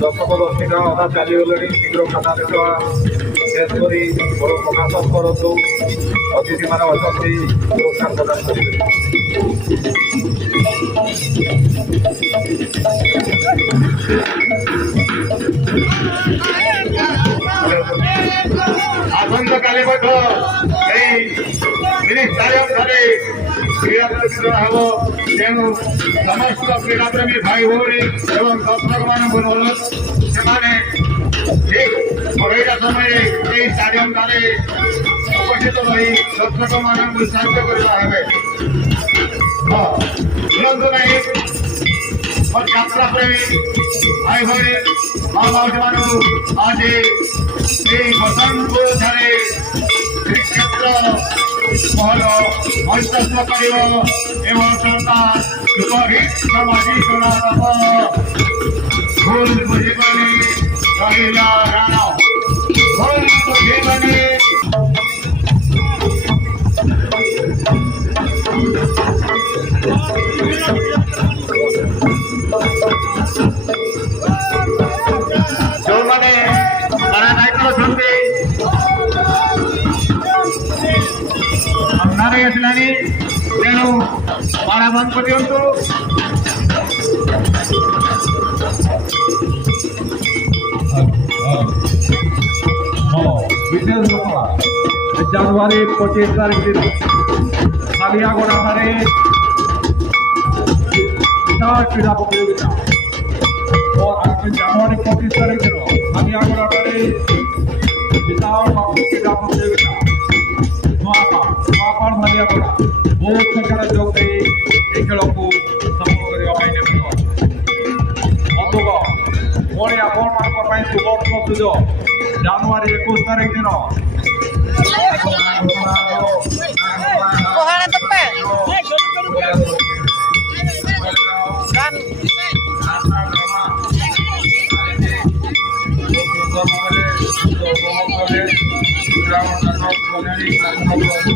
দর্শক অধা চালিগলে শীঘ্র খাতা দেখা শেষ করে বড় প্রকাশন করতু অতিথি মানে অଛନ୍ତି পুরস্কার প্রদান করবে। আসন্তকালি মধ্য এই মিনিস্টারিয়াম ঠারে ক্রীড়া প্রতিযোগিতা হব। তেଣୁ ସମସ୍ତ କ୍ରୀଡ଼ାପ୍ରେମୀ ଭାଇ ଭଉଣୀ ଏବଂ ଦର୍ଶକମାନଙ୍କୁ ଅନୁରୋଧ ସେମାନେ ଠିକ୍ 2ଟା ସମୟରେ ଏହି ଷ୍ଟାଡିୟମଠାରେ ଉପସ୍ଥିତ ରହି ଦର୍ଶକମାନଙ୍କୁ ସାହାଯ୍ୟ କରିବା ହେବେ। ଭୁଲନ୍ତୁ ନାହିଁ ମୋର ଯାତ୍ରାପ୍ରେମୀ ଭାଇ ଭଉଣୀ ମା ମାଉସୀମାନଙ୍କୁ ଆଜି ଏହି ବସନ୍ତପୁରଠାରେ ଶ୍ରୀକ୍ଷେତ୍ର ମହଲ ମଞ୍ଚସ୍ଥ କରିବ ଏବଂ ସରକାର ସୁପରହିଟ ସାମାଜିକ ନାଟକ ଭୁଲ ବୁଝିବନି ରହିଲା ରାଣ ଭୁଲ ବୁଝିବନି। ଯେଉଁମାନେ ତାରା ଦାୟିତ୍ୱ ଅଛନ୍ତି ଅନ୍ଧାର ଆସିଲାଣି ତେଣୁ ପାରା ବନ୍ଦ କରିଦିଅନ୍ତୁ। ବିଶେଷ ଘଟଣା ଜାନୁଆରୀ 25 ତାରିଖ ଦିନ କାଲିଆଗଡ଼ାଠାରେ କ୍ରୀଡ଼ା ପ୍ରତିଯୋଗିତା ଜାନୁଆରୀ 25 ତାରିଖ ଦିନ କାଲିଆଗଡ଼ାଠାରେ ବିଶାଳ କ୍ରୀଡ଼ା ପ୍ରତିଯୋଗିତା ନୂଆପାଳ ମାଲିଆଗଡ଼ା ବହୁତ ସଂଖ୍ୟାରେ ଯୋଗ ଦେଇ ଏହି ଖେଳକୁ ସଫଳ କରିବା ପାଇଁ ନେବେ। ବନ୍ଧୁକ ପୁଣି ଆପଣମାନଙ୍କ ପାଇଁ ସୁବର୍ଣ୍ଣ ସୁଯୋଗ ଜାନୁଆରୀ 21 ତାରିଖ ଦିନ ଧନ୍ୟବାଦ।